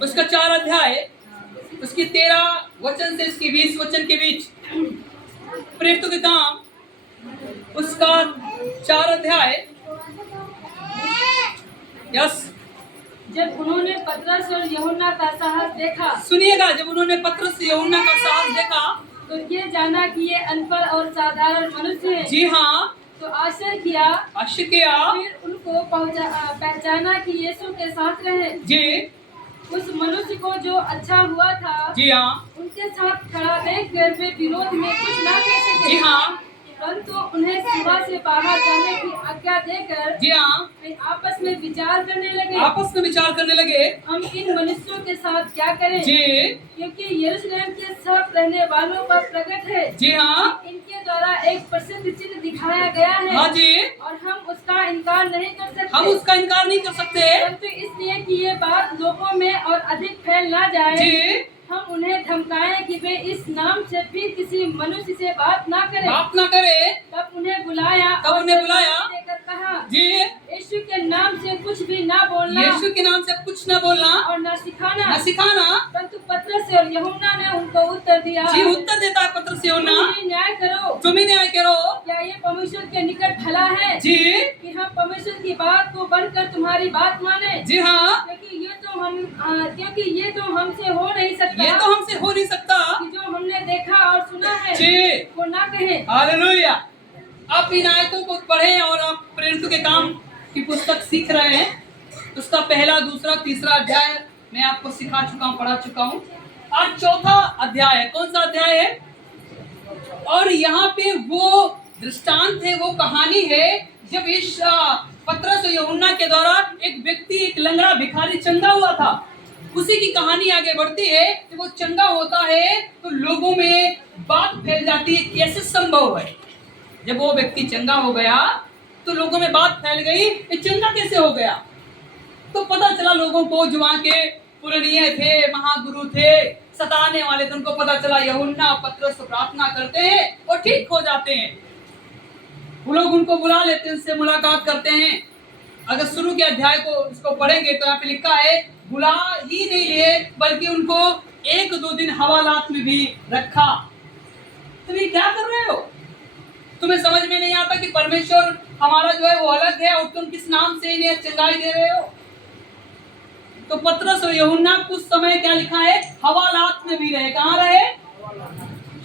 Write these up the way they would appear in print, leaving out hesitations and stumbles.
उसका 4 अध्याय, उसकी 13 वचन से इसकी 20 वचन के बीच, प्रेरितों के काम उसका 4 अध्याय। यस, जब उन्होंने पतरस और यूहन्ना का साहस देखा, सुनिएगा, जब उन्होंने पतरस यूहन्ना का साहस देखा तो ये जाना कि ये अनपढ़ और साधारण मनुष्य हैं। जी हाँ, तो आश्चर्य किया। फिर उनको पहचाना कि यीशु के साथ रहे। जी, उस मनुष्य को जो अच्छा हुआ था, जी हाँ, उनके साथ खड़ा देखकर वे विरोध में कुछ ना कह सके। जी हाँ, परंतु उन्हें सभा से बाहर जाने की आज्ञा देकर जी हाँ, वे आपस में विचार करने लगे। हम इन मनुष्यों के साथ क्या करें? जी, क्योंकि यरूशलेम के सब रहने वालों पर प्रकट है। जी हाँ, इनके द्वारा एक प्रसिद्ध चिन्ह दिखाया गया है। हाँ जी, और हम उसका इनकार नहीं कर सकते। हम उसका इनकार नहीं कर सकते। परंतु इसलिए कि ये बात लोगों में और अधिक फैल ना जाए, जी, हम उन्हें धमकाएं कि वे इस नाम से फिर किसी मनुष्य से बात ना करें। तब उन्हें बुलाया देकर कहा, जी, यीशु के नाम से कुछ भी ना बोलना, यीशु के नाम से कुछ न बोलना और न सिखाना। परंतु पतरस और यूहन्ना ने उनको उत्तर दिया, जी, उत्तर देता है पतरस यूहन्ना, तुम ही न्याय करो। क्या ये परमेश्वर के निकट भला है जी, कि हम परमेश्वर की बात को बढ़कर तुम्हारी बात माने? जी हाँ, क्योंकि ये तो हमसे हो नहीं सकता। कि जो हमने देखा और सुना है जी, वो ना कहे। हालेलुया। आप इन आयतों को पढ़ें और आप प्रेरितों के काम की पुस्तक सीख रहे हैं। उसका 1, 2, 3 अध्याय मैं आपको सिखा चुका हूँ, पढ़ा चुका हूँ। आज 4था अध्याय है। कौन सा अध्याय है? और यहाँ पे वो दृष्टांत है, वो कहानी है जब इस पतरस और यूहन्ना के द्वारा एक व्यक्ति, एक लंगड़ा भिखारी चंगा हुआ था। उसी की कहानी आगे बढ़ती है कि वो चंगा होता है तो लोगों में बात फैल जाती है, कैसे संभव है। जब वो व्यक्ति चंगा हो गया तो लोगों में बात फैल गई, ये चंगा कैसे हो गया। तो पता चला लोगों को, जो वहां के पुरानिये थे, महागुरु थे, सताने वाले थे, उनको पता चला यूहन्ना पतरस प्रार्थना करते हैं और ठीक हो जाते हैं। वो लोग उनको बुला लेते हैं, उनसे मुलाकात करते हैं। अगर शुरू के अध्याय को इसको पढ़ेंगे तो यहाँ पे लिखा है, बुला ही नहीं लिए बल्कि उनको 1-2 दिन हवालात में भी रखा। तुम ये क्या कर रहे हो? तुम्हें समझ में नहीं आता कि परमेश्वर हमारा जो है वो अलग है और तुम किस नाम से इन्हें चंगाई दे रहे हो? तो पतरस और यूहन्ना कुछ समय क्या लिखा है, हवालात में भी रहे। कहाँ रहे?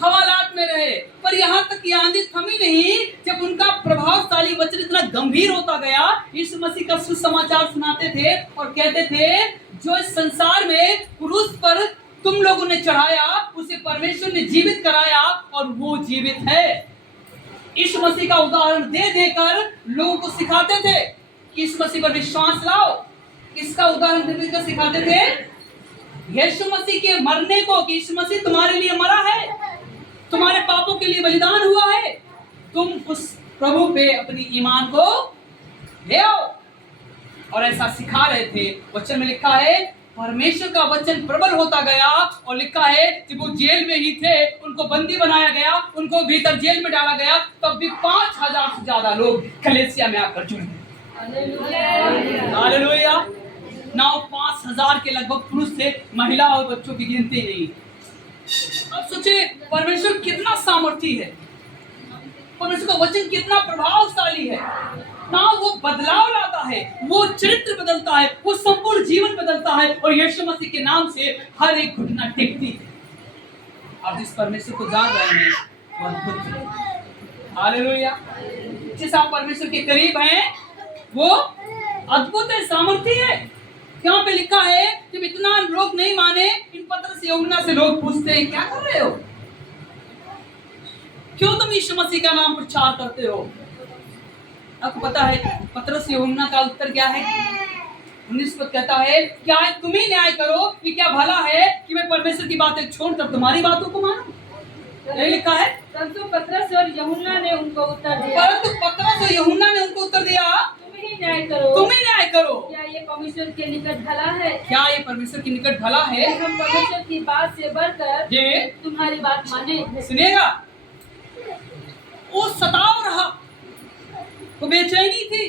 हवालात में रहे। पर यहाँ तक ये आंधी थमी नहीं, जब उनका प्रभावशाली वचन इतना गंभीर होता गया, यीशु मसीह का सुसमाचार सुनाते थे और कहते थे, जो इस संसार में क्रूस पर तुम लोगों ने चढ़ाया, उसे परमेश्वर ने जीवित कराया और वो जीवित है। यीशु मसीह का उदाहरण दे देकर लोगों को सिखाते थे कि इस मसीह पर विश्वास लाओ। किसका उदाहरण दे देकर सिखाते थे? यीशु मसीह के मरने को, कि यीशु मसीह तुम्हारे लिए मरा है, तुम्हारे पापों के लिए बलिदान हुआ है, तुम उस प्रभु पे अपनी ईमान को ले आओ। और ऐसा सिखा रहे थे। वचन में लिखा है, परमेश्वर का वचन प्रबल होता गया और लिखा है कि वो जेल में ही थे, उनको बंदी बनाया गया, उनको भीतर जेल में डाला गया, तब भी 5000 से ज्यादा लोग कलीसिया में आकर जुड़ गए। हालेलुया। 5000 के लगभग पुरुष थे, महिला और बच्चों की गिनती नहीं। अब सोचे परमेश्वर कितना सामर्थी है, परमेश्वर का वचन कितना प्रभावशाली है ना। वो बदलाव लाता है, वो चरित्र बदलता है, वो संपूर्ण जीवन बदलता है और यीशु मसीह के नाम से हर एक घुटना टेकती है। आप जिस परमेश्वर को जान रहे हैं वो अद्भुत है। हालेलुया। जिस आप परमेश्वर के करीब हैं वो अद्भुत है, सामर्थी है। यहाँ पे लिखा है, जब इतना लोग नहीं माने, इन पतरस यूहन्ना से लोग पूछते हैं, क्या कर रहे हो? क्यों तुम यीशु मसीह का नाम प्रचार करते हो? आपको पता है पतरस यूहन्ना का उत्तर क्या है? 19 पद कहता है, क्या तुम ही न्याय करो कि क्या भला है कि मैं परमेश्वर की बातें छोड़कर तुम्हारी बातों को मानूं? यही लिखा है। परंतु पतरस और यूहन्ना ने उनको उत्तर दिया, तुम ही न्याय करो। क्या ये परमेश्वर के निकट भला है? हम परमेश्वर की बात से बढ़कर तुम्हारी बात माने। सुनिएगा, वो सताव रहा, वो बेचैनी थी।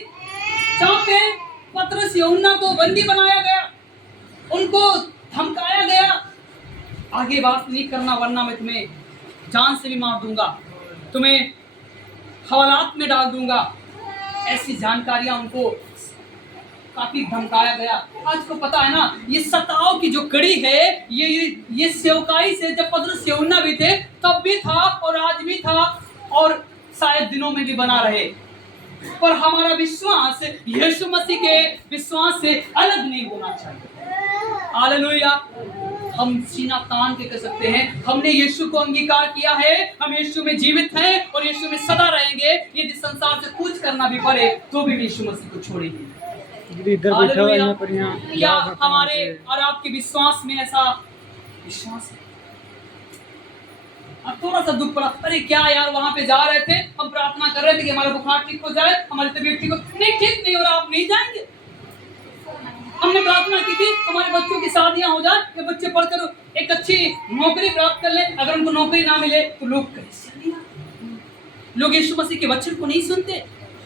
जहाँ पे पतरस यूहन्ना को बंदी बनाया गया, उनको आगे बात नहीं करना, वरना मैं तुम्हें जान से भी मार दूंगा, तुम्हें हवालात में डाल दूंगा। ऐसी जानकारियां उनको काफी धमकाया गया। आज को पता है ना, ये सताव की जो कड़ी है, ये सेवकाई से जब पतरस यूहन्ना भी थे तब भी था और आज भी था और शायद दिनों में भी बना रहे। पर हमारा विश्वास यीशु मसीह के विश्वास से अलग नहीं होना चाहिए। हालेलुया। हम सीना तान के कह सकते हैं, हमने यीशु को अंगीकार किया है, हम यीशु में जीवित हैं और यीशु में सदा रहेंगे। यदि संसार से कुछ करना भी पड़े तो भी यीशु मसीह को छोड़ेंगे। हालेलुया। क्या हमारे और आपके विश्वास में ऐसा विश्वास है? अब थोड़ा सा दुख पड़ा, अरे क्या यार, वहां पे जा रहे थे, हम प्रार्थना कर रहे थे कि हमारा बुखार ठीक हो जाए, हमारी तबीयत ठीक हो, नहीं ठीक नहीं हो रहा, आप नहीं जाएंगे। हमने प्रार्थना की थी हमारे बच्चों की शादियां हो जाए, कि बच्चे पढ़कर एक अच्छी नौकरी प्राप्त कर ले, अगर उनको नौकरी ना मिले तो लोग कैसे, लोग यीशु मसीह के वचन को नहीं सुनते,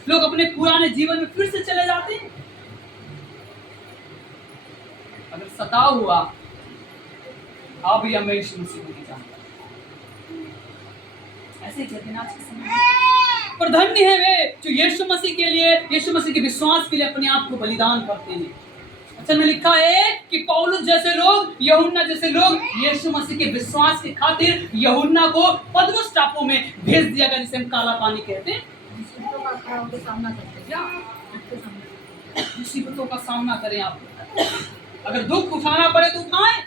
लोग अपने पुराने जीवन में फिर से चले जाते हैं। अगर सताव हुआ, आप या मैं यीशु मसीह को नहीं जानता, ऐसे कहते हैं आज के समय। पर धन्य है वे जो यीशु मसीह के लिए, यीशु मसीह के विश्वास के लिए अपने आप को बलिदान करते हैं। अच्छा में लिखा है कि पौलुस जैसे लोग, यूहन्ना जैसे लोग यीशु मसीह के विश्वास के खातिर यूहन्ना को पतमस टापू में भेज दिया गया, जिसे हम काला पानी कहते हैं। मुसीबतों का सामना करें आप, अगर दुख उठाना पड़े तो उठाएं।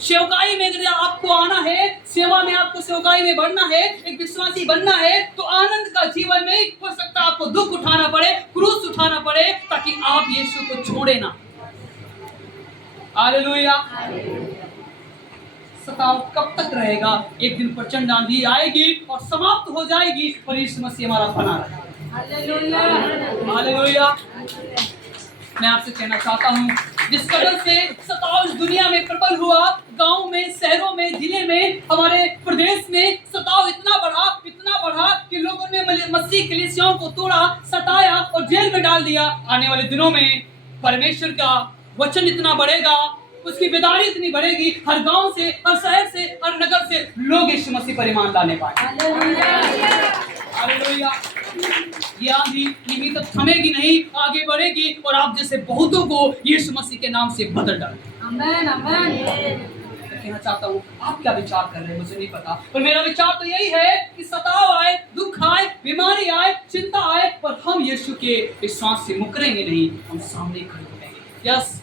सेवकाई में अगर आपको आना है, सेवा में आपको सेवकाई में बढ़ना है, एक विश्वासी बनना है, तो आनंद का जीवन में हो सकता है आपको दुख उठाना पड़े, क्रूस उठाना पड़े, ताकि आप यीशु को छोड़े ना। हालेलुया। सताव कब तक रहेगा? एक दिन प्रचंड आंधी आएगी और समाप्त हो जाएगी, और यीशु मसीह हमारा बना रहेगा। हालेलुया। हालेलुया। मैं आपसे कहना चाहता हूँ, जिस कदर से सताव इस दुनिया में प्रबल हुआ, गांव में, शहरों में, जिले में, हमारे प्रदेश में सताव इतना बढ़ा कि लोगों ने मसीह कलीसियाओं को तोड़ा, सताया और जेल में डाल दिया। आने वाले दिनों में परमेश्वर का वचन इतना बढ़ेगा, उसकी बेदारी इतनी बढ़ेगी, हर गांव से, हर शहर से, हर नगर से लोग यीशु मसीह पर ईमान लाने पाए। हालेलुया। ये आंधी निमी तक थमेगी नहीं, आगे बढ़ेगी और आप जैसे बहुतों को यीशु मसीह के नाम से बदल डालेगी। आमीन, आमीन। कहना चाहता हूँ, आप क्या विचार कर रहे हैं मुझे नहीं पता, पर मेरा विचार तो यही है कि सताव आए, दुख आए, बीमारी आए, चिंता आए, पर हम यीशु के विश्वास से मुकरेंगे नहीं, हम सामने खड़े रहेंगे। यस,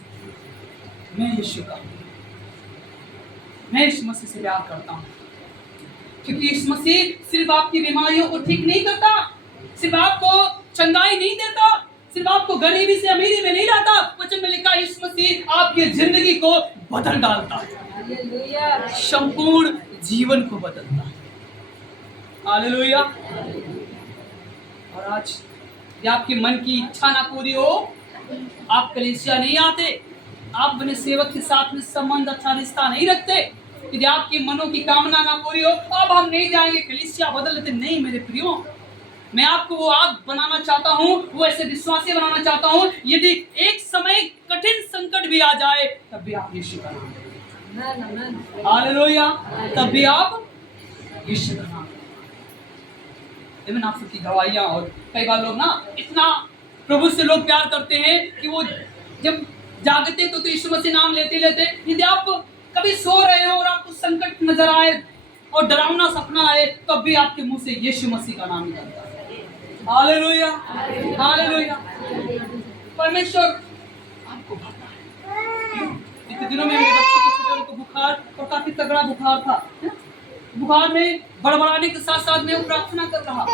मैं यीशु का, मैं यीशु मसीह से प्यार करता हूँ, क्योंकि यीशु मसीह सिर्फ आपकी बीमारियों को ठीक नहीं करता, सिर्फ आपको चंगाई नहीं देता, सिर्फ आपको गरीबी से अमीरी में नहीं लाता। वचन में लिखा यीशु मसीह आपकी जिंदगी को बदल डालता है, संपूर्ण जीवन को बदलता है। हालेलुया। और आज यदि आपके मन की इच्छा ना पूरी हो, आप कलीसिया नहीं आते, आप अपने सेवक के साथ में संबंध, अच्छा रिश्ता नहीं रखते, यदि आपकी मनों की कामना ना पूरी हो, अब हम नहीं जाएंगे, कलीसिया बदल लेते, नहीं मेरे प्रियो, मैं आपको वो आग बनाना चाहता हूँ, वो ऐसे विश्वासी बनाना चाहता हूँ, यदि एक समय कठिन संकट भी आ जाए तब भी आप यीशु का नाम लें। हालेलुया। तब भी आप यीशु का नाम लें। आप सबकी गवाहियां, और कई बार लोग ना इतना प्रभु से लोग प्यार करते हैं कि वो जब जागते तो यीशु मसीह नाम लेते लेते, यदि आप कभी सो रहे हो और आपको संकट नजर आए और डरावना सपना आए, तब भी आपके मुंह से यीशु मसीह का नाम निकलता है। हालेलुया। हालेलुया। परमेश्वर आपको भरता है। इतने दिनों में मेरे बच्चों को, छोटे को बुखार, और काफी तगड़ा बुखार था, बुखार में बड़बड़ाने के साथ साथ में वो प्रार्थना कर रहा।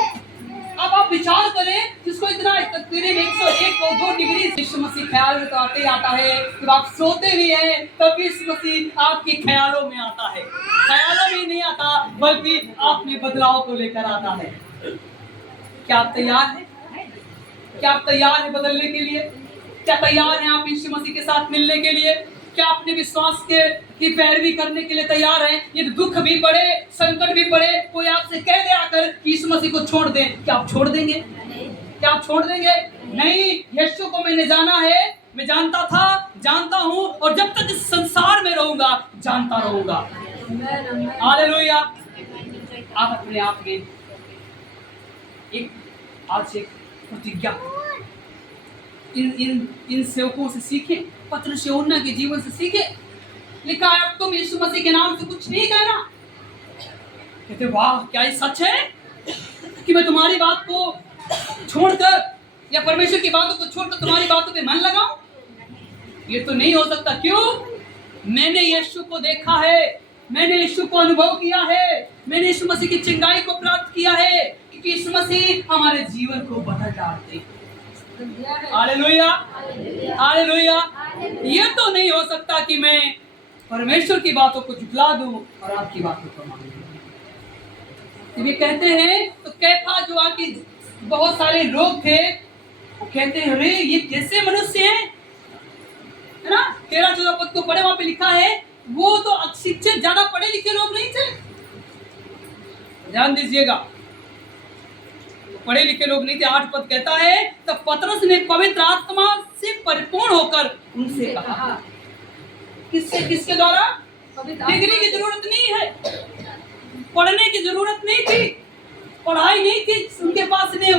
अब आप विचार करें, जिसको इतना तकरीबन 101 और 2 डिग्री यीशु मसीह ख्याल में तो आते ही आता है। जब आप सोते भी हैं तब यीशु मसीह आपके ख्यालों में आता है, ख्यालों में नहीं आता बल्कि आप में बदलाव को लेकर आता है। क्या आप तैयार हैं? क्या आप तैयार हैं बदलने के लिए? क्या तैयार हैं आप यीशु मसीह के साथ मिलने के लिए? क्या अपने विश्वास की पैरवी करने के लिए तैयार हैं? यदि दुख भी पड़े, संकट भी पड़े, कोई आपसे कह दे आकर कि यीशु मसीह को छोड़ दें, क्या आप छोड़ देंगे? क्या आप छोड़ देंगे? नहीं, यीशु को मैंने जाना है, मैं जानता था, जानता हूँ, और जब तक इस संसार में रहूंगा जानता रहूंगा। हालेलुया। आप अपने आप में एक आज एक प्रतिज्ञा इन सेवकों से सीखे, पतरस यूहन्ना के जीवन से सीखे। लिखा है अब तुम यीशु मसीह के नाम से कुछ नहीं कहना। कहते वाह, क्या ये सच है कि मैं तुम्हारी बात को छोड़कर या परमेश्वर की बातों को छोड़कर तुम्हारी बातों पे मन लगाऊं? ये तो नहीं हो सकता। क्यों? मैंने यीशु को देखा है, मैंने यीशु को अनुभव किया है, मैंने यीशु मसीह की चिंगाई को प्राप्त किया है कि यीशु मसीह हमारे जीवन को बदल डालते हैं। Hallelujah, hallelujah. ये तो नहीं हो सकता कि मैं परमेश्वर की बातों को झुठला दूं और आपकी बातों को मान लूं। ये कहते हैं तो कैफा जो आके बहुत सारे लोग थे, वो कहते हैं अरे ये कैसे मनुष्य हैं, है ना। 13-14 पद को पढ़े, वहां पे लिखा है वो तो अशिक्षित, ज्यादा पढ़े लिखे लोग नहीं थे। ध्यान दीजिएगा, पढ़े लिखे लोग नहीं थे। 8 पद कहता है तब पतरस ने पवित्र आत्मा से परिपूर्ण होकर उनसे कहा। किसके द्वारा? डिग्री की जरूरत नहीं है, पढ़ने की जरूरत नहीं थी, पढ़ाई नहीं थी उनके पास, नहीं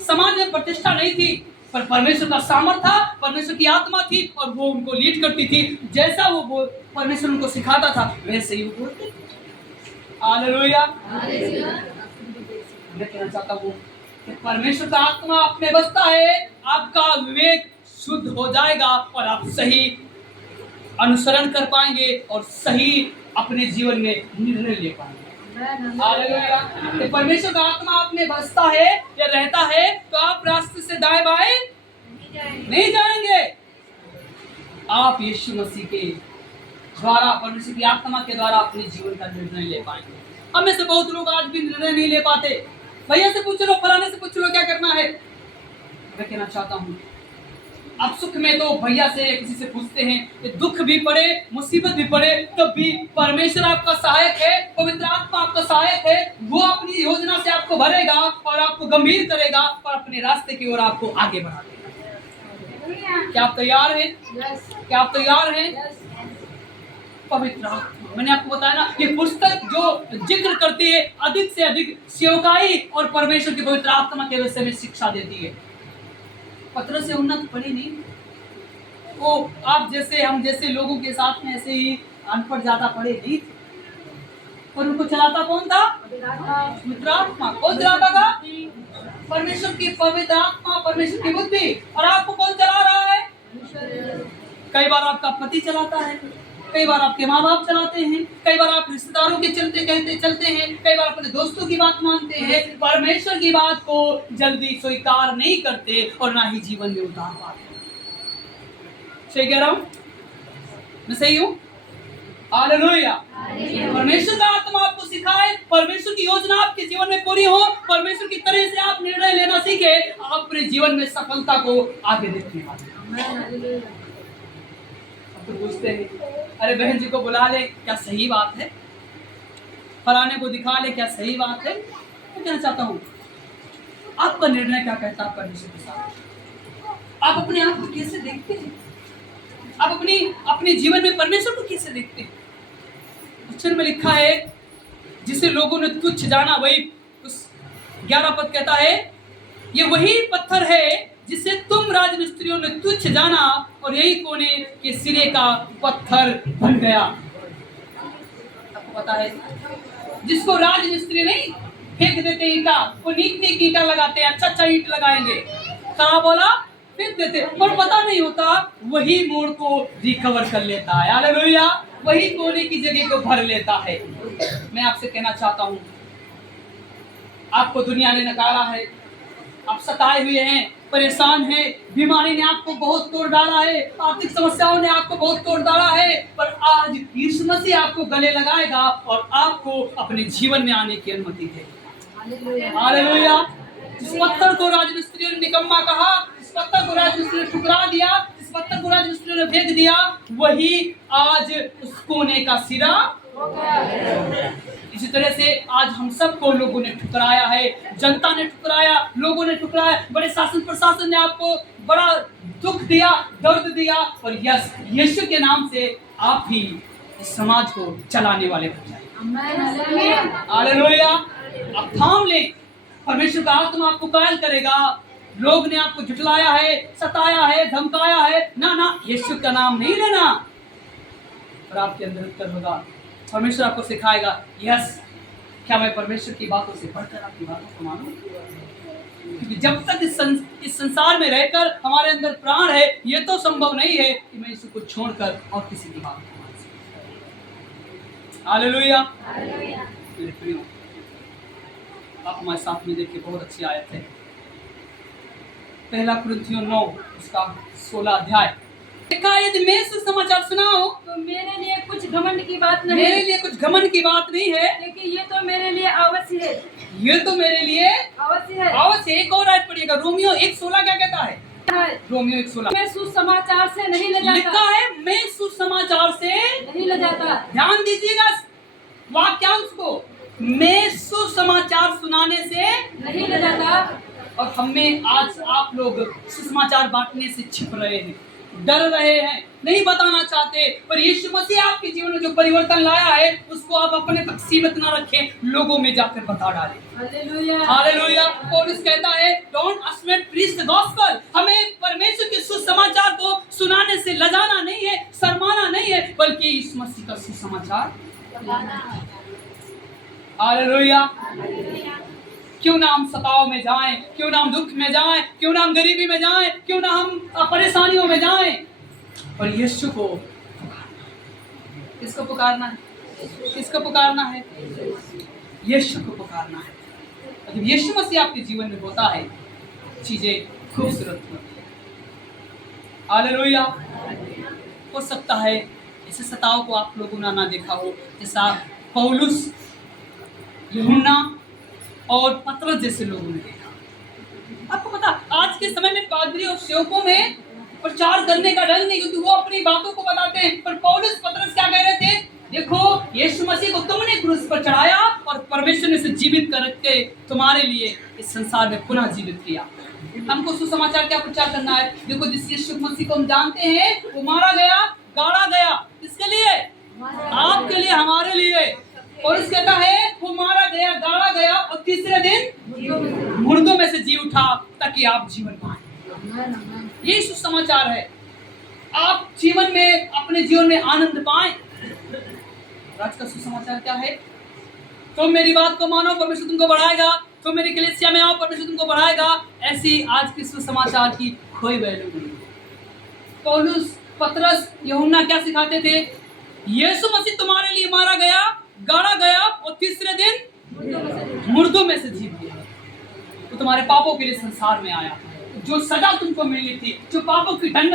समाज में प्रतिष्ठा नहीं थी, पर परमेश्वर का सामर्थ था, परमेश्वर की आत्मा थी और वो उनको लीड करती थी। जैसा वो परमेश्वर उनको सिखाता था वैसे ही वो बोलते। हालेलुया। मैं कहना चाहता हूँ कि परमेश्वर का आत्मा आप में बसता है, आपका विवेक शुद्ध हो जाएगा और आप सही अनुसरण कर पाएंगे और सही अपने जीवन में निर्णय ले पाएंगे। हालेलुया। तो परमेश्वर का आत्मा आप में बसता है या रहता है तो आप रास्ते से दाएं बाएं नहीं जाएंगे। आप यीशु मसीह के द्वारा, परमेश्वर की आत्मा के द्वारा अपने जीवन का निर्णय ले पाएंगे। हम में से बहुत लोग आज भी निर्णय नहीं ले पाते। भैया से पूछ लो, फलाने से पूछ लो क्या करना है। मैं कहना चाहता हूँ अब सुख में तो भैया से किसी से पूछते हैं, दुख भी पड़े, मुसीबत भी पड़े, तब भी परमेश्वर आपका सहायक है, पवित्र आत्मा आपका सहायक है। वो अपनी योजना से आपको भरेगा और आपको गंभीर करेगा और अपने रास्ते की ओर आपको आगे बढ़ा देगा। क्या आप तैयार हैं? क्या आप तैयार हैं? पवित्र आत्मा, मैंने आपको बताया ना, ये पुस्तक जो जिक्र करती है अधिक से अधिक सेवकाई और परमेश्वर की पवित्र आत्मा के विषय में शिक्षा देती है। पतरस यूहन्ना तो पढ़ी नहीं, वो आप जैसे हम जैसे लोगों के साथ में ऐसे ही अनपढ़ ज्यादा पढ़े नहीं, पर उनको चलाता कौन था? पवित्र आत्मा। कौन चलाता था? परमेश्वर की पवित्र आत्मा, परमेश्वर की बुद्धि। और आपको कौन चला रहा है? कई बार आपका पति चलाता है, कई बार आपके माँ बाप चलाते हैं, कई बार आप रिश्तेदारों के चलते हैं, कई बार अपने दोस्तों की बात मानते हैं, परमेश्वर की बात को जल्दी स्वीकार नहीं करते और ना ही जीवन में उतार पाते। सही कह रहा हूँ? मैं सही हूँ? हालेलुया। परमेश्वर का आत्मा आपको सिखाए, परमेश्वर की योजना आपके जीवन में पूरी हो, परमेश्वर की तरह से आप निर्णय लेना सीखे, आप अपने जीवन में सफलता को आगे देखने वाले। तो पूछते हैं अरे बहन जी को बुला ले, क्या सही बात है? फलाने को दिखा ले, क्या सही बात है? मैं कहना चाहता हूँ आपका निर्णय क्या कहता है परमेश्वर के साथ? आप अपने आप को कैसे देखते हैं? आप अपने जीवन में परमेश्वर को कैसे देखते हैं? अक्षर में लिखा है जिसे लोगों ने तुच्छ जाना, वही उस 11 पद कहता है ये वही पत्थर है जिसे तुम राजमिस्त्रियों ने तुच्छ जाना और यही कोने के सिरे का पत्थर बन गया। आपको पता है जिसको राजमिस्त्री नहीं फेंक देते ईंटा, वो नीक ईंटा लगाते हैं, अच्छा ईंट लगाएंगे, खराब वाला फेंक देते, पर पता नहीं होता वही मोड़ को रिकवर कर लेता है। हालेलुया। वही कोने की जगह को भर लेता है। मैं आपसे कहना चाहता हूँ आपको दुनिया ने नकारा है, आप सताए हुए हैं, परेशान हैं, बीमारी ने आपको बहुत तोड़ डाला है, आर्थिक समस्याओं ने आपको बहुत तोड़ डाला है, पर आज यीशु मसीह आपको गले लगाएगा और आपको अपने जीवन में आने की अनुमति देगा। हालेलुया। जिस पत्थर को राजमिस्त्रियों ने निकम्मा कहा, जिस पत्थर को राजमिस्त्रियों ने ठुकरा दिया, जिस पत्थर को राजमिस्त्रियों ने फेंक दिया, वही आज उस कोने का सिरा। इसी तरह से आज हम सबको लोगों ने ठुकराया है, जनता ने ठुकराया, लोगों ने ठुकराया, बड़े शासन प्रशासन ने आपको बड़ा दुख दिया, दर्द दिया, और यीशु के नाम से आप ही इस समाज को चलाने वाले बन जाए। हालेलुया। आप थाम लें, परमेश्वर का आत्मा आपको कायल करेगा। लोग ने आपको झुठलाया है, सताया है, धमकाया है, ना, यीशु का नाम नहीं लेना, और आपके अंदर उत्तर होगा। परमेश्वर आपको सिखाएगा, यस, क्या मैं परमेश्वर की बातों से बढ़कर आपकी बातों को मानूं? क्योंकि जब तक इस संसार में रहकर हमारे अंदर प्राण है, ये तो संभव नहीं है कि मैं यीशु को छोड़कर और किसी की बात को मान सकूं। हालेलुया। मेरे प्रियो, आप हमारे साथ में देखिए, बहुत अच्छी आयत है, 1 कुरिन्थियों 9 उसका 16 अध्याय। यदि मैं सुसमाचार सुनाऊं तो मेरे लिए कुछ घमंड की बात नहीं, मेरे लिए कुछ घमंड की बात नहीं है, लेकिन ये तो मेरे लिए अवश्य है, ये तो मेरे लिए अवश्य है। अवश्य। एक और आयत पढ़िएगा, रोमियो 1:16 क्या कहता है? रोमियो 1:16, मैं सुसमाचार से नहीं लजाता, लिखा है मैं सुसमाचार से नहीं लजाता। ध्यान दीजिएगा वाक्यांश को, मैं सुसमाचार सुनाने से नहीं लजाता। और हमें आज आप लोग सुसमाचार बांटने से छिप रहे हैं, डर रहे हैं, नहीं बताना चाहते, पर यीशु मसीह आपके जीवन में जो परिवर्तन लाया है उसको आप अपने तक सीमित ना रखें, लोगों में जाकर बता डालें। हालेलुया। हालेलुया। पौलुस कहता है, डोंट अस्मेट प्रीच द गॉस्पेल, हमें परमेश्वर के सुसमाचार को सुनाने से लजाना नहीं है, शर्माना नहीं है, बल्कि यीशु मसीह का सुसमाचार। हालेलुया। क्यों ना हम सताव में जाएं, क्यों ना हम दुख में जाएं, क्यों ना हम गरीबी में जाएं, क्यों ना हम परेशानियों में जाएं, और यीशु को किसको पुकारना है? किसको पुकारना है? यीशु को पुकारना है। और जब यीशु मसीह आपके जीवन में होता है, चीजें खूबसूरत होती है। हालेलुया। हो सकता है इस सताव को आप लोगों ने ना देखा हो, जैसा पौलुस, यूहन्ना और पतरस जैसे लोगों ने देखा। आपको पता, आज के समय में पादरी और सेवकों में प्रचार करने का ढंग नहीं, क्योंकि वो अपनी बातों को बताते हैं, पर पौलुस पतरस क्या कह रहे थे? देखो, यीशु मसीह को तुमने क्रूस पर चढ़ाया और परमेश्वर ने उसे जीवित करके तुम्हारे लिए इस संसार में पुनः जीवित किया। हमको सुसमाचार क्या प्रचार करना है? देखो, जिस यीशु मसीह को हम जानते हैं वो मारा गया, गाड़ा गया, किसके लिए? आपके लिए, हमारे लिए। और इस कहता है वो मारा गया, गाड़ा गया, और तीसरे दिन मुर्दों में से जी उठा, ताकि आप जीवन पाएं। ये सुसमाचार है, आप जीवन में, अपने जीवन में आनंद पाएं। आज का सुसमाचार क्या है? तुम मेरी बात को मानो, परमेश्वर तुमको बढ़ाएगा, तुम मेरी कलीसिया में आओ, परमेश्वर तुमको बढ़ाएगा। ऐसी आज के सुसमाचार की कोई वैल्यू नहीं। पौलुस, पतरस, यूहन्ना क्या सिखाते थे? यीशु मसीह तुम्हारे लिए मारा गया, गाड़ा गया, और तीसरे दिन मुर्दों में से जी उठा। वो तुम्हारे पापों के लिए संसार में आया, जो सजा तुमको मिलनी थी, जो पापों की दंड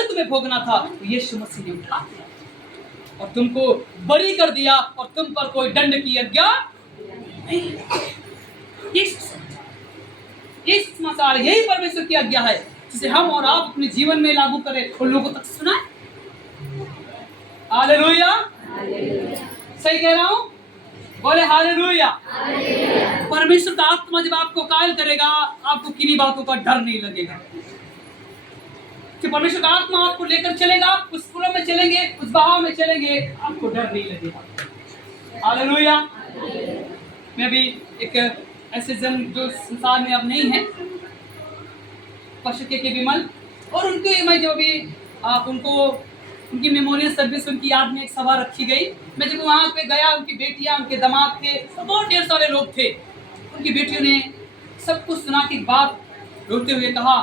तुम्हें भोगना था, तो यीशु मसीह ने उठा दिया और तुमको बरी कर दिया, और तुम पर कोई दंड की आज्ञा नहीं। ये समाचार, यही परमेश्वर की आज्ञा है, जिसे हम और आप अपने जीवन में लागू करें और लोगों तक सुनाएं। हालेलुया। सही कह रहा हूं? बोले हालेलुया। परमेश्वर का आत्मा जब आपको कायल करेगा, आपको किन्हीं बातों का डर नहीं लगेगा। कि परमेश्वर का आत्मा आपको लेकर चलेगा, उस पुल में चलेंगे, उस बहाव में चलेंगे, आपको डर नहीं लगेगा। हालेलुया। मैं भी एक ऐसे जन जो संसार में अब नहीं है, पशु के विमल, और उनके मैं जो भी उनको उनकी मेमोरियल सर्विस, उनकी याद में एक सभा रखी गई। मैं जब वहाँ पे गया, उनकी बेटियाँ, उनके दामाद थे, तो बहुत ढेर सारे लोग थे। उनकी बेटियों ने सब कुछ सुना के बाद रोते हुए कहा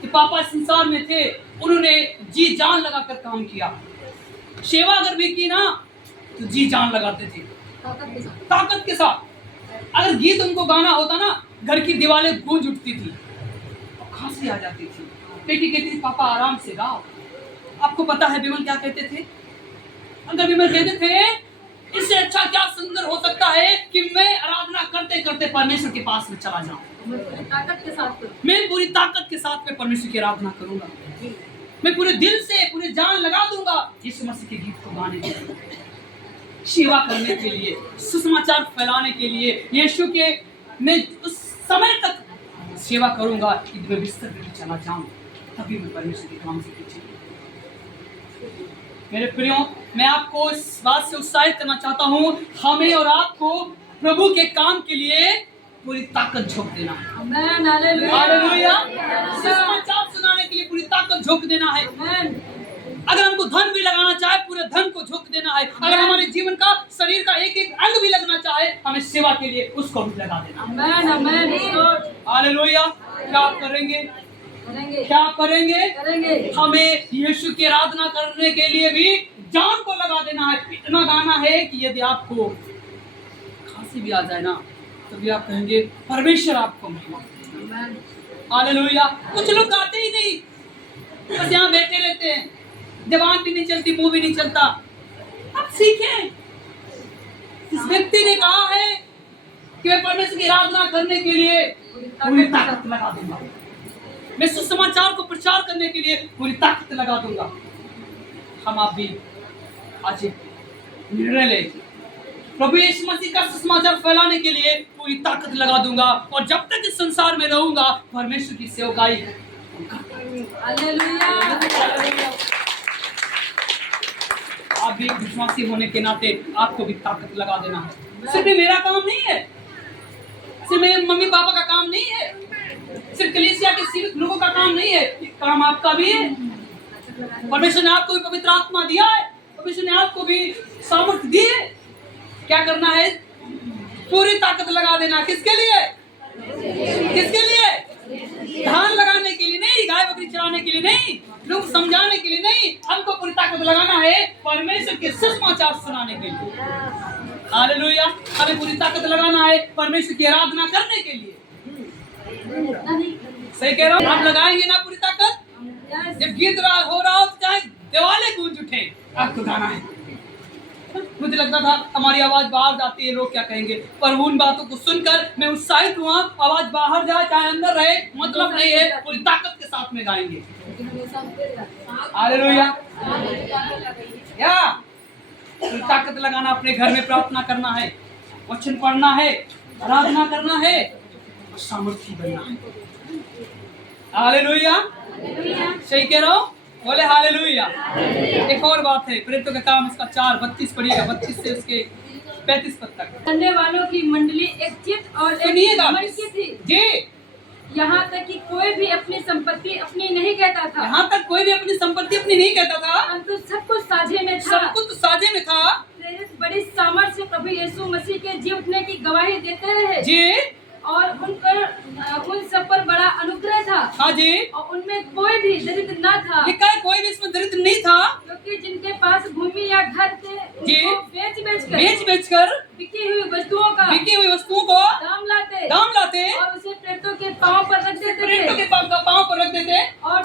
कि पापा इस संसार में थे, उन्होंने जी जान लगाकर काम किया, सेवा अगर भी की ना तो जी जान लगाते थे, ताकत के साथ। अगर गीत उनको गाना होता ना, घर की दीवारें गूंज उठती थी और खांसी आ जाती थी। बेटी कहती थी पापा आराम से गाओ। आपको पता है विमल क्या कहते थे? अगर विमल कहते थे इससे अच्छा क्या सुंदर हो सकता है कि मैं आराधना करते करते परमेश्वर के पास में चला जाऊं, ताकत के साथ, मैं पूरी ताकत के साथ में परमेश्वर की आराधना करूंगा, मैं पूरे दिल से पूरी जान लगा दूंगा यीशु मसीह के गीत को गाने के लिए, सेवा करने के लिए, सुसमाचार फैलाने के लिए, यीशु के मैं उस समय तक सेवा करूंगा कि मैं बिस्तर पे चला जाऊं। तभी मैं परमेश्वर के काम से पीछे। मेरे प्रियो, मैं आपको इस बात से उत्साहित करना चाहता हूँ, हमें और आपको प्रभु के काम के लिए पूरी ताकत झोंक देना है। आमेन, हालेलुया। हालेलुया। सुसमाचार सुनाने के लिए पूरी ताकत झोंक देना है। अगर हमको धन भी लगाना चाहे, पूरे धन को झोंक देना है। अगर हमारे जीवन का, शरीर का एक एक अंग भी लगना चाहे, हमें सेवा के लिए उसको भी लगा देना। आमेन, आमेन। हालेलुया। क्या आप करेंगे? क्या करेंगे? करेंगे। हमें यीशु की आराधना करने के लिए भी जान को लगा देना है। इतना गाना है कि यदि आपको खांसी भी आ जाए ना, तो भी आप कहेंगे परमेश्वर आपको महिमा। हालेलुया। कुछ लोग गाते ही नहीं, बस यहाँ बैठे रहते हैं, जबान भी नहीं चलती, मुंह भी नहीं चलता। आप सीखें। इस व्यक्ति ने कहा है कि मैं परमेश्वर की आराधना करने के लिए पूरी ताकत लगा दूंगा, मैं सुसमाचार को प्रचार करने के लिए पूरी ताकत लगा दूंगा। हम आप भी आज एक निर्णय लें, प्रभु यीशु मसीह का सुसमाचार फैलाने के लिए पूरी ताकत लगा दूंगा, और जब तक इस संसार में रहूंगा परमेश्वर की सेवकाई। हालेलुया। आप भी विश्वासी होने के नाते आपको भी ताकत लगा देना है। सिर्फ मेरा काम नहीं है, सिर्फ मेरे मम्मी पापा का काम नहीं है, सिर्फ कलीसिया के सिर्फ लोगों का काम नहीं है, ये काम आपका भी है। परमेश्वर ने आपको भी पवित्र आत्मा दिया है, परमेश्वर ने आपको भी सामर्थ्य दी है। क्या करना है? पूरी ताकत लगा देना। किसके लिए? किसके लिए? धान लगाने के लिए नहीं, गाय बकरी चराने के लिए नहीं, लोग समझाने के लिए नहीं, हमको पूरी ताकत लगाना है परमेश्वर के सुसमाचार सुनाने के लिए। हालेलुया। हमें पूरी ताकत लगाना है परमेश्वर की आराधना करने के लिए। सही कह रहा हूँ? आप लगाएंगे ना पूरी ताकत? जब गीत हो रहा हो तो चाहे दिवाले गूंज उठे, आपको गाना है। मुझे लगता था हमारी आवाज बाहर जाती है, लोग क्या कहेंगे, पर उन बातों को सुनकर मैं उत्साहित हुआ। आवाज बाहर जाए चाहे अंदर रहे, मतलब नहीं है, पूरी ताकत के साथ में गाएंगे। हालेलुया। या पूरी ताकत लगाना, अपने घर में प्रार्थना करना है, वचन पढ़ना है, आराधना करना है, और सामर्थ्य बनना है। हालेलुया। सही कह रहा हूँ? बोले हालेलुया। एक और बात है, प्रेरितों का काम उसका 4:32 पढ़िएगा, 32 से उसके 35 पद तक। करने वालों की मंडली एक चित्त और एक मन की थी जी। यहाँ तक कि कोई भी अपनी संपत्ति अपनी नहीं कहता था। यहाँ तक कोई भी अपनी संपत्ति अपनी नहीं कहता था, परंतु सब कुछ साझे में था। सब कुछ साझे में था। प्रेरित बड़ी सामर्थ्य से प्रभु यीशु मसीह के जी उठने की गवाही देते रहे जी, और उन सब पर बड़ा अनुग्रह था। हाँ जी। और उनमें कोई भी दरिद्र न था। लिखा है कोई भी इसमें दरिद्र नहीं था, क्योंकि जिनके पास भूमि या घर थे जी, बेच बेच कर बिकी हुई वस्तुओं को दाम लाते और उसे प्रेरितों के पांव पर रख देते थे। पांव पर रख देते, और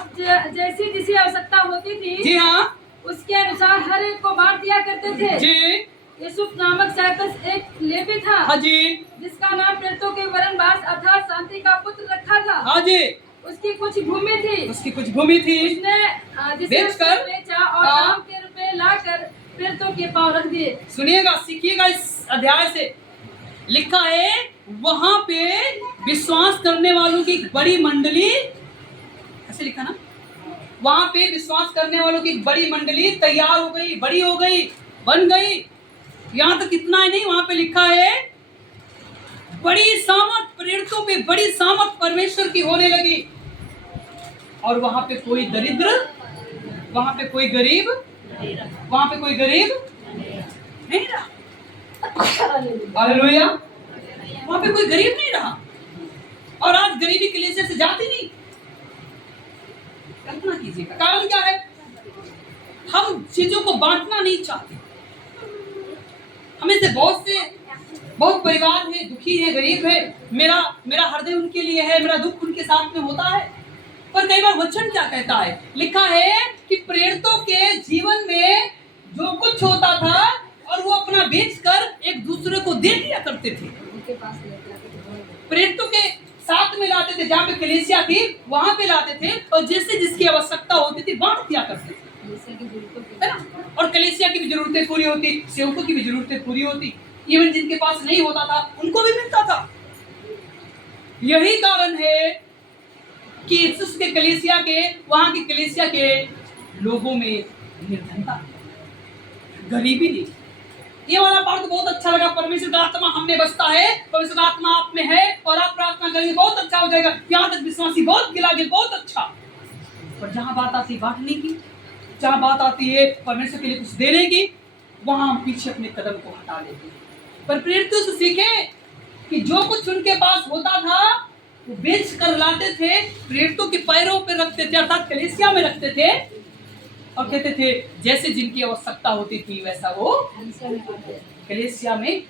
जैसी जिसे आवश्यकता होती थी, जी हाँ, उसके अनुसार हर एक को बांट दिया करते थे। जी। यूसुफ नामक साइप्रस एक लेवी था, हाँ जी, जिसका नाम प्रेरितों के वरनबास अर्थात शांति का पुत्र रखा था। हाँ जी। उसकी कुछ भूमि थी, उसने बेचकर बेचा और दाम के रुपए लाकर प्रेरितों के पांव रख दिए। सुनिएगा, सीखिएगा इस अध्याय से। लिखा है वहां पे विश्वास करने वालों की बड़ी मंडली, ऐसे लिखा ना, वहां पे विश्वास करने वालों की बड़ी मंडली तैयार हो गई, बड़ी हो गई, बन गई। यहाँ तक इतना ही नहीं, वहां पे लिखा है बड़ी सामर्थ, प्रेरितों पे बड़ी सामर्थ परमेश्वर की होने लगी, और वहां पे कोई दरिद्र, वहां पे कोई गरीब, वहां पे कोई गरीब नहीं रहा। हालेलुया। वहां पे कोई गरीब नहीं रहा, और आज गरीबी कलीसिया से जाती नहीं। कल्पना कीजिएगा, कारण क्या है? हम चीजों को बांटना नहीं चाहते। हमें से बहुत परिवार है, दुखी है, गरीब है, मेरा हृदय उनके लिए है, मेरा दुख उनके साथ में होता है। पर कई बार वचन क्या कहता है? लिखा है कि प्रेरितों के जीवन में जो कुछ होता था और वो अपना बेचकर एक दूसरे को दे दिया करते थे। प्रेरितों के साथ में लाते थे, जहाँ पे कलीसिया थी वहां पे लाते थे, और जैसे जिसकी आवश्यकता होती थी बांट दिया करते थे, है ना? और कलीसिया की भी जरूरतें पूरी होती, सेवकों की भी जरूरतें पूरी होती, इवन जिनके पास नहीं होता था उनको भी मिलता था। यही कारण है कि इफिसुस के कलीसिया के, वहां की कलीसिया के लोगों में निर्धनता, गरीबी नहीं। ये वाला पाठ बहुत अच्छा लगा। परमेश्वर का आत्मा हम में बसता है, परमेश्वर का आत्मा आप में है और आप प्रार्थना करेंगे बहुत अच्छा हो जाएगा। यहाँ तक विश्वासी बहुत गिला गिल, बहुत अच्छा। पर जहाँ बात आती है बांटने की, जहाँ बात आती है परमेश्वर के लिए कुछ देने की, वहां हम पीछे अपने कदम को हटा लेते हैं। पर प्रेरितों से सीखे कि जो कुछ उनके पास होता था वो बेच कर लाते थे, प्रेरितों के पैरों पर रखते थे, अर्थात कलीसिया में रखते थे और कहते थे जैसे जिनकी आवश्यकता होती थी वैसा वो कलीसिया में।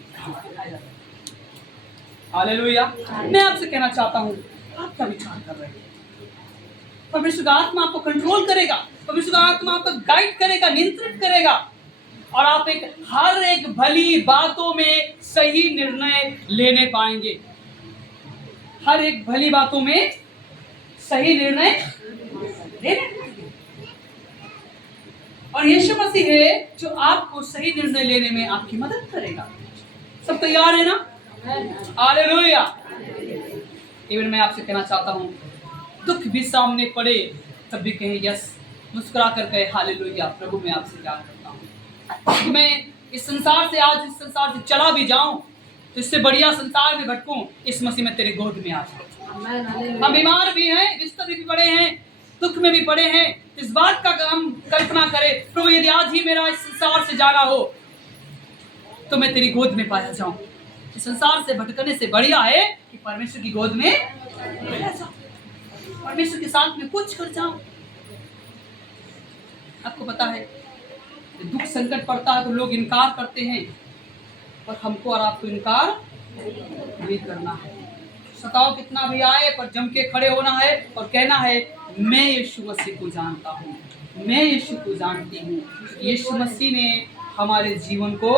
हालेलुया। मैं आपसे कहना चाहता हूँ, आप क्या विचार कर रहे हैं? परमेश्वर का आत्मा आपको कंट्रोल करेगा, परमेश्वर का आत्मा आपको गाइड करेगा, नियंत्रित करेगा और आप हर एक भली बातों में सही निर्णय लेने पाएंगे। हर एक भली बातों में सही निर्णय लेने पाएंगे। और यीशु मसीह है जो आपको सही निर्णय लेने में आपकी मदद करेगा। सब तैयार है ना? हालेलुया। इवन मैं आपसे कहना चाहता हूँ, दुख भी सामने पड़े तब भी कहें यस, मुस्कुरा कर कहे हालेलुया, प्रभु मैं आपसे प्यार करता हूँ। मैं इस संसार से, आज इस संसार से चला भी जाऊं तो इससे बढ़िया संसार में भटकूं, इस मसीह में तेरे गोद में आ जाऊं। हम बीमार भी हैं, बिस्तर भी पड़े हैं, दुख में भी पड़े हैं, इस बात का हम कल्पना करें, प्रभु यदि आज ही मेरा इस संसार से जाना हो तो मैं तेरी गोद में पाया जाऊं। इस संसार से भटकने से बढ़िया है कि परमेश्वर की गोद में पाया जाऊं, परमेश्वर के साथ में कुछ कर जाऊं। आपको पता है दुख संकट पड़ता है तो लोग इनकार करते हैं, पर हमको और आपको इनकार नहीं करना है। सताव कितना भी आए पर जम के खड़े होना है और कहना है मैं यीशु मसीह को जानता हूँ, मैं यीशु को जानती हूँ। यीशु मसीह ने हमारे जीवन को,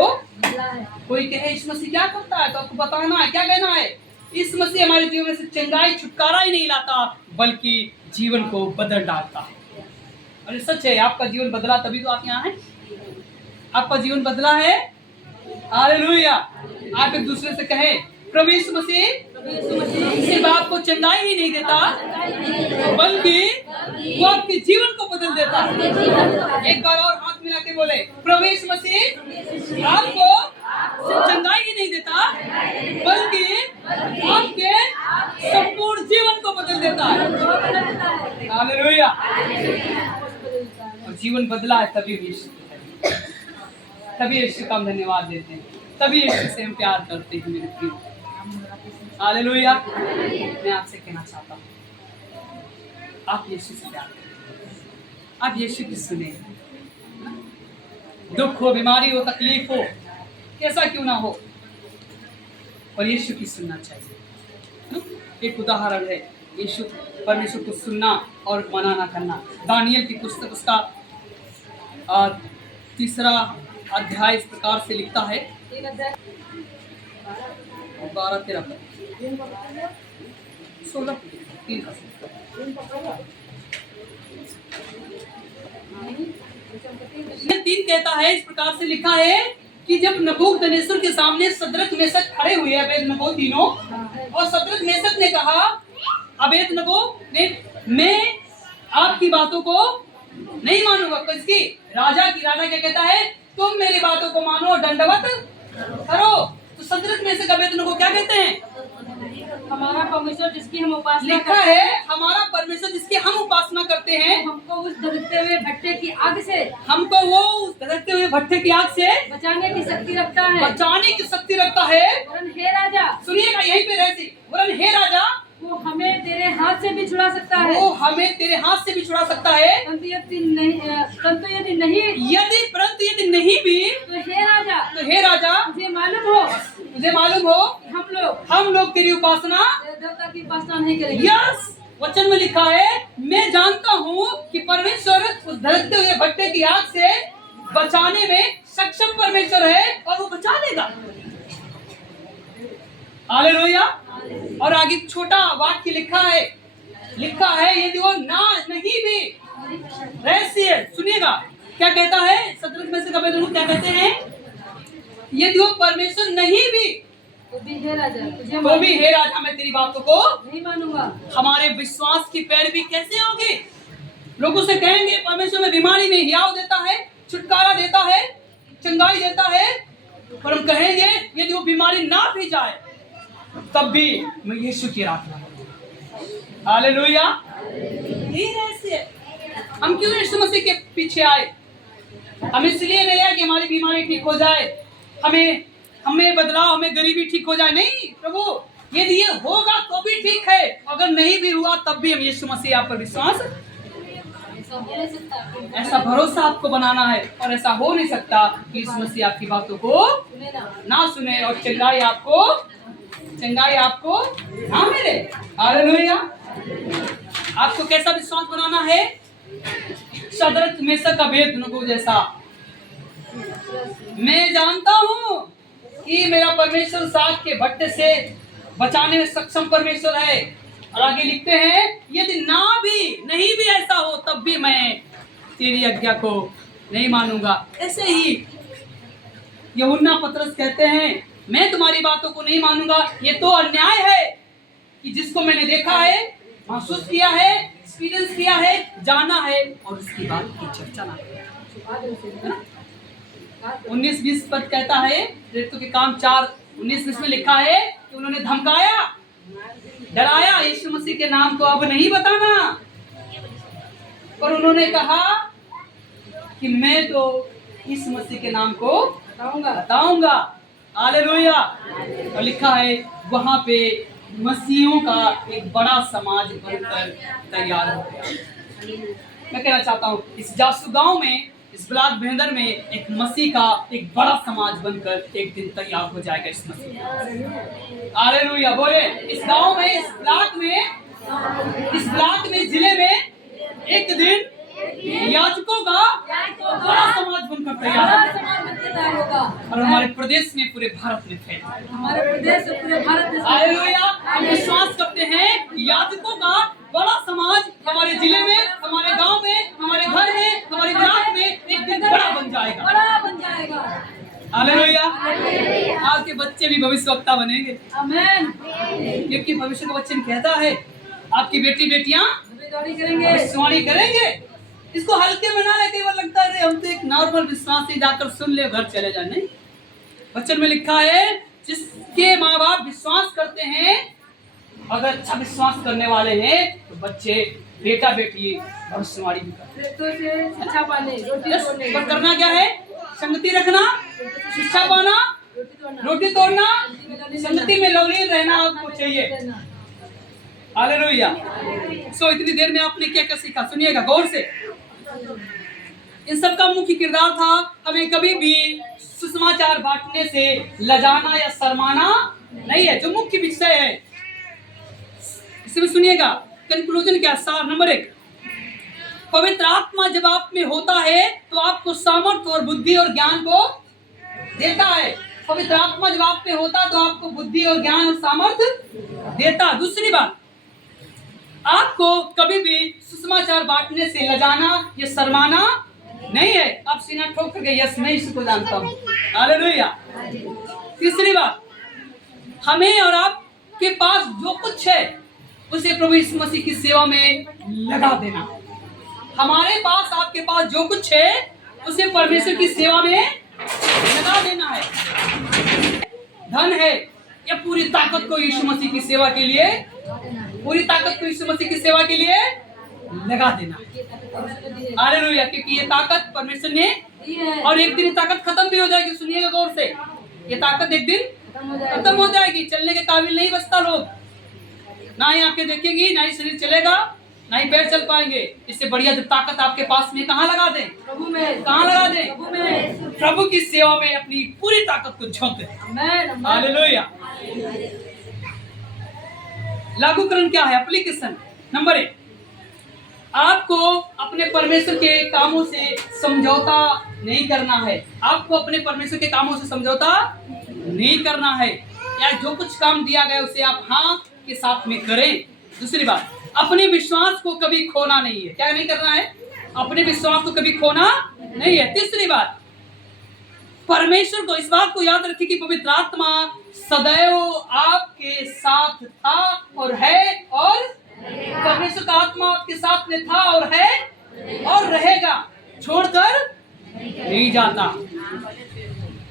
कोई कहे यीशु मसीह क्या करता है तो आपको बताना है, क्या कहना है? यीशु मसीह हमारे जीवन से चंगाई छुटकारा ही नहीं लाता बल्कि जीवन को बदल डालता है। और सच है, आपका जीवन बदला तभी तो आप यहाँ हैं। आपका जीवन बदला है। हालेलुया। आप एक दूसरे से कहें प्रभु यीशु मसीह सिर्फ आपको चंगाई ही नहीं देता बल्कि वो आपके जीवन को बदल देता है। एक बार और हाथ मिला के बोले प्रभु यीशु मसीह आपको सिर्फ चंगाई ही नहीं देता बल्कि आपके संपूर्ण जीवन को बदल देता है। हालेलुया। और जीवन बदला है तभी यीशु का हम धन्यवाद देते हैं, तभी यीशु से हम प्यार करते हैं। मेरे प्रिय, हालेलुया। मैं आपसे कहना चाहता हूँ, आप यीशु से प्यार करें, आप यीशु की सुने। दुख हो, बीमारी हो, तकलीफ हो, कैसा क्यों ना हो, और यीशु की सुनना चाहिए। एक उदाहरण है यीशु परमेश्वर को सुनना और मना ना करना। दानियल की पुस्तक उसका 3 अध्याय इस प्रकार से लिखता है, 12-13 16 3 कहता है, इस प्रकार से लिखा है कि जब नबूकदनेस्सर के सामने सदरक मेशक खड़े हुए अबेदनगो तीनों, और सदरक मेशक ने कहा अबेदनगो ने मैं आपकी बातों को नहीं मानूंगा। किसकी? राजा की। राजा क्या कहता है? तुम मेरी बातों को मानो और दंडवत करो। तो सदरक मेशक अबेदनगो क्या कहते हैं? हमारा परमेश्वर जिसकी हम उपासना लिखा है हमारा परमेश्वर जिसकी हम उपासना करते हैं, हमको उस धधकते हुए भट्टे की आग से, हमको वो उस धधकते हुए भट्टे की आग से बचाने की शक्ति रखता है, बचाने की शक्ति रखता है। वरन हे राजा, सुनिएगा यहीं पे रहती, वरन हे राजा, वो हमें तेरे हाथ से भी छुड़ा सकता है, वो हमें तेरे हाथ से भी छुड़ा सकता है। परंतु यदि नहीं भी तो हे राजा तुझे मालूम हो हम लोग तेरी उपासना देवता की उपासना नहीं करेंगे। यस, वचन में लिखा है मैं जानता हूँ कि परमेश्वर उस धधकते हुए भट्टे की आग से बचाने में सक्षम परमेश्वर है और वो बचा लेगा। हालेलुया। और आगे छोटा वाक्य लिखा है यदि वो नहीं भी रहस्य, सुनिएगा क्या कहता है? सदरक में से अबेदनगो क्या कहते हैं? यदि वो परमेश्वर नहीं भी तो भी हे राजा मैं तेरी बातों को नहीं मानूंगा। हमारे विश्वास की पैरवी कैसे होगी? लोगों से कहेंगे परमेश्वर में बीमारी में हियाव देता है, छुटकारा देता है, चंगाई देता है, पर हम कहेंगे यदि वो बीमारी ना भी जाए तब भी मैं यीशु की आराधना करूंगा। हालेलुया। यही रहस्य है। हम क्यों यीशु मसीह के पीछे आए? हम इसलिए नहीं आए कि हमारी बीमारी ठीक हो जाए, हमें बदलाव, हमें गरीबी ठीक हो जाए। नहीं प्रभु, यदि ये होगा तो भी ठीक है, अगर नहीं भी हुआ तब भी हम यीशु मसीह आप पर विश्वास, ऐसा भरोसा आपको बनाना है। और ऐसा हो नहीं सकता कि यीशु मसीह आपकी बातों को ना सुने और चंगाई आपको ना मिले। हालेलुया। आपको कैसा विश्वास बनाना है? शद्रक मेशक अबेदनगो जैसा। मैं जानता हूँ कि मेरा परमेश्वर साग के भट्टे से बचाने में सक्षम परमेश्वर है। और आगे लिखते हैं यदि नहीं भी ऐसा हो तब भी मैं तेरी आज्ञा को नहीं मानूंगा। ऐसे ही यूहन्ना पतरस कहते हैं मैं तुम्हारी बातों को नहीं मानूंगा। ये तो अन्याय है कि जिसको मैंने देखा है, महसूस किया है, एक्सपीरियंस किया है, जाना है और उसकी बात की चर्चा ना करें। 19-20 पद कहता है, प्रेरितों के काम 4:19-20 में लिखा है कि उन्होंने धमकाया, डराया, यीशु मसीह के नाम को अब नहीं बताना। और उन्होंने कहा कि मैं तो इस मसीह के नाम को बताऊंगा। हालेलुया। और लिखा है वहां पे मसीहों का एक बड़ा समाज बनकर तैयार हो गया। मैं कहना चाहता हूँ इस जासू गांव में, इस ब्लॉक भेंदर में एक मसीह का एक बड़ा समाज बनकर एक दिन तैयार हो जाएगा इस मसीह। हालेलुया बोले। इस गांव में, इस ब्लॉक में, जिले में एक दिन याजकों का बड़ा समाज बनकर तैयार होगा और हमारे प्रदेश में, पूरे भारत में फैलेगा। हालेलुया। हम विश्वास करते हैं याजकों का बड़ा समाज हमारे जिले में, हमारे गांव में, हमारे घर में, हमारे ब्लॉक में एक दिन बड़ा बन जाएगा। हालेलुया। आपके बच्चे भी भविष्यवक्ता बनेंगे। आमीन। क्योंकि भविष्य का वचन कहता है आपकी बेटी बेटियां भविष्यवाणी करेंगे। इसको हल्के में ना ले, कई बार लगता है हम तो एक नॉर्मल विश्वास से जाकर सुन ले घर चले जाए। नहीं, वचन में लिखा है जिसके माँ बाप विश्वास करते हैं, अगर अच्छा विश्वास करने वाले हैं तो बच्चे, बेटा बेटी भविष्यवाणी भी करते हैं। पर करना क्या है? संगति रखना, शिक्षा पाना, रोटी तोड़ना, संगति में लवलीन रहना आपको चाहिए। हालेलुया। सो इतनी देर में आपने क्या क्या सीखा? सुनिएगा गौर से। इन सब का मुख्य किरदार था हमें कभी भी सुसमाचार बांटने से लजाना या शर्माना नहीं है, जो मुख्य विषय है। इसमें सुनिएगा कंक्लूजन क्या? सार नंबर 1, पवित्र आत्मा जब आप में होता है तो आपको सामर्थ्य और बुद्धि और ज्ञान को देता है। पवित्र आत्मा जब आप में होता तो आपको बुद्धि और ज्ञान और सामर्थ्य देता। दूसरी बात, आपको कभी भी सुसमाचार बांटने से लजाना या शर्माना नहीं है। आप सीना ठोक कर गए, यस मैं इसको जानता हूँ। हालेलुया। तीसरी बात, हमें और आपके पास जो कुछ है उसे प्रभु यीशु मसीह की सेवा में लगा देना। हमारे पास, आपके पास जो कुछ है उसे परमेश्वर की सेवा में लगा देना है। धन है या पूरी ताकत को यीशु मसीह की सेवा के लिए, पूरी ताकत को यीशु मसीह की सेवा के लिए लगा देना। हालेलुया। क्योंकि ये ताकत परमेश्वर ने, और एक दिन ये ताकत खत्म भी हो जाएगी। सुनिएगा गौर से, ये ताकत एक दिन खत्म हो जाएगी। चलने के काबिल नहीं बचता लोग, ना ही आंखें देखेंगी, ना ही शरीर चलेगा, ना ही पैर चल पाएंगे। इससे बढ़िया जब ताकत आपके पास में, कहाँ लगा दें? प्रभु में। कहाँ लगा दें? प्रभु की सेवा में अपनी पूरी ताकत को झोंक दें। हालेलुया। लागूकरण क्या है? एप्लीकेशन नंबर 1, आपको अपने परमेश्वर के कामों से समझौता नहीं करना है। आपको अपने परमेश्वर के कामों से समझौता नहीं करना है, या जो कुछ काम दिया गया उसे आप हाँ के साथ में करें। दूसरी बात, अपने विश्वास को कभी खोना नहीं है। क्या नहीं करना है? अपने विश्वास को कभी खोना नहीं है। तीसरी बात, परमेश्वर को इस बात को याद रखिए कि पवित्र आत्मा सदैव आपके साथ था और है, और परमेश्वर का आत्मा आपके साथ में था और है और रहेगा, छोड़कर नहीं जाता।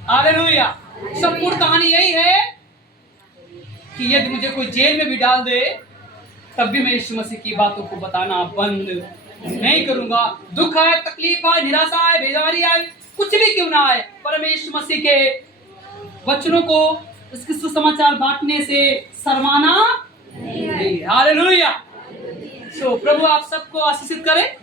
हालेलुया। संपूर्ण कहानी यही है कि यदि मुझे कोई जेल में भी डाल दे तब भी मैं यीशु मसीह की बातों को बताना बंद नहीं करूंगा। दुख आए, तकलीफ आए, निराशा आए, बेजारी आए, कुछ भी क्यों ना आए, परमेश्वर मसीह के वचनों को, उसके सुसमाचार बांटने से शर्माना नहीं। हालेलुया। सो प्रभु आप सबको आशीषित करे।